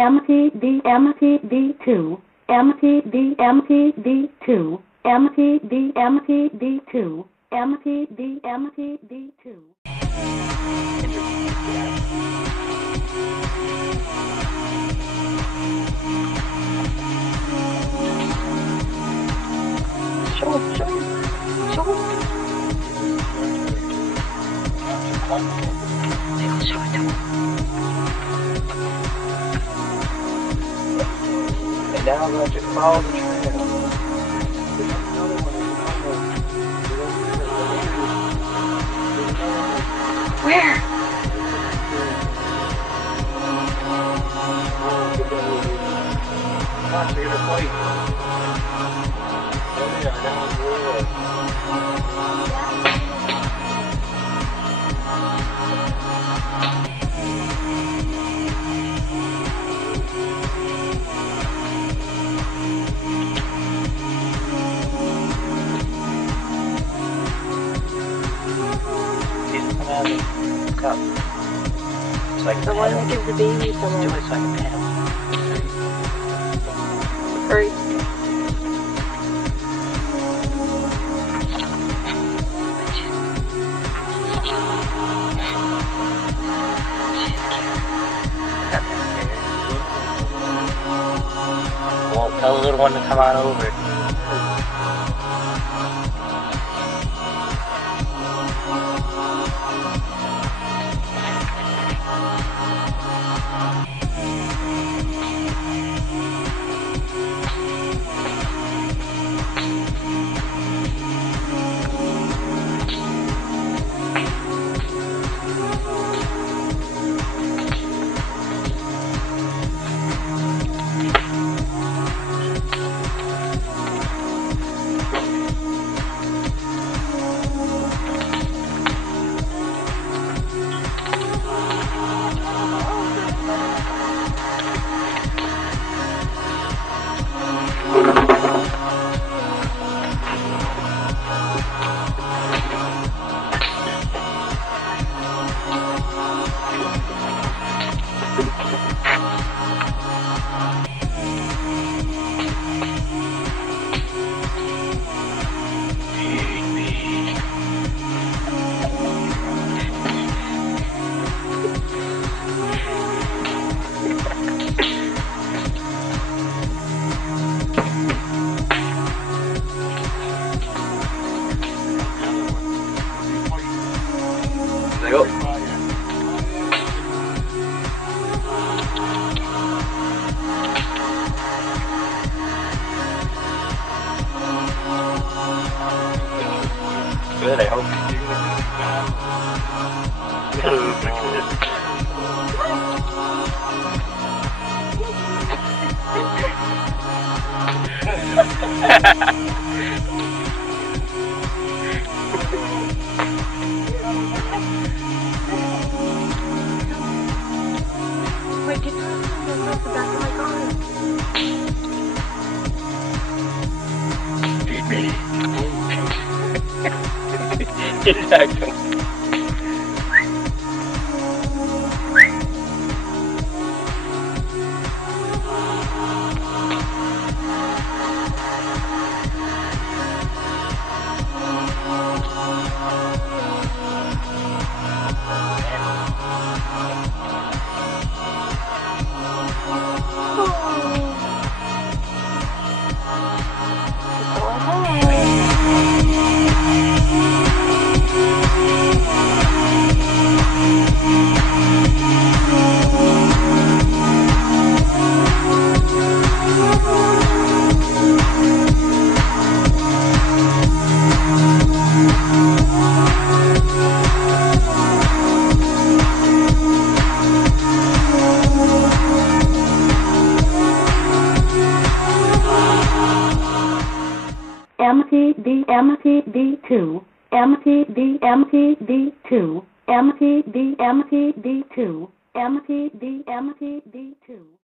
MTD2, MTD2, MTD2, MTD2. Show him. Show it to him. And now I'm going to follow the trail. Where? Watch, they're gonna fight. There they are, down the road. He's coming out of the cup. It's like the one that gives the baby the do it so I can pet him. Hurry. Well, tell the little one to come on over. Go. Good, I hope. Wait, get off the back of my car. Feed me. Exactly. MTD2, MTD2, MTD2, MTD2.